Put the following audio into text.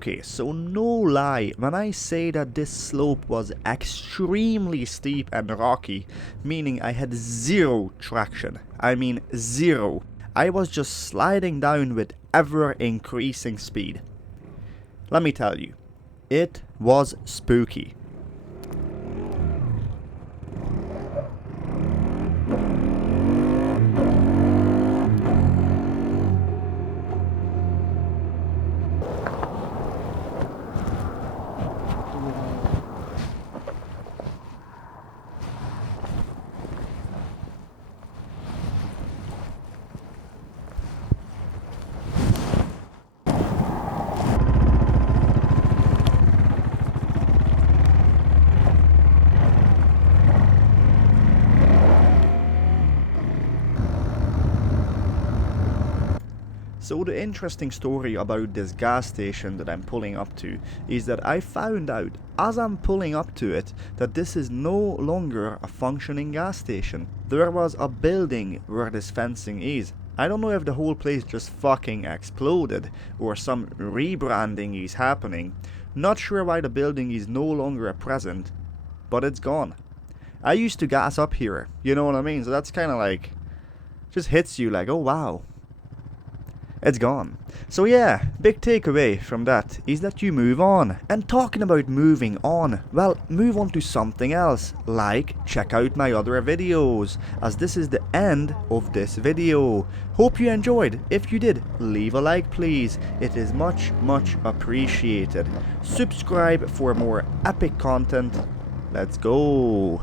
Okay, so no lie, when I say that this slope was extremely steep and rocky, meaning I had zero traction, I mean zero. I was just sliding down with ever increasing speed. Let me tell you, it was spooky. So the interesting story about this gas station that I'm pulling up to is that I found out as I'm pulling up to it that this is no longer a functioning gas station. There was a building where this fencing is. I don't know if the whole place just fucking exploded or some rebranding is happening. Not sure why the building is no longer present, but it's gone. I used to gas up here, you know what I mean? So that's kind of like, just hits you like, oh wow. It's gone. So yeah, big takeaway from that is that you move on. And talking about moving on, well, move on to something else, like check out my other videos, as this is the end of this video. Hope you enjoyed. If you did, leave a like please, it is much appreciated. Subscribe for more epic content. Let's go.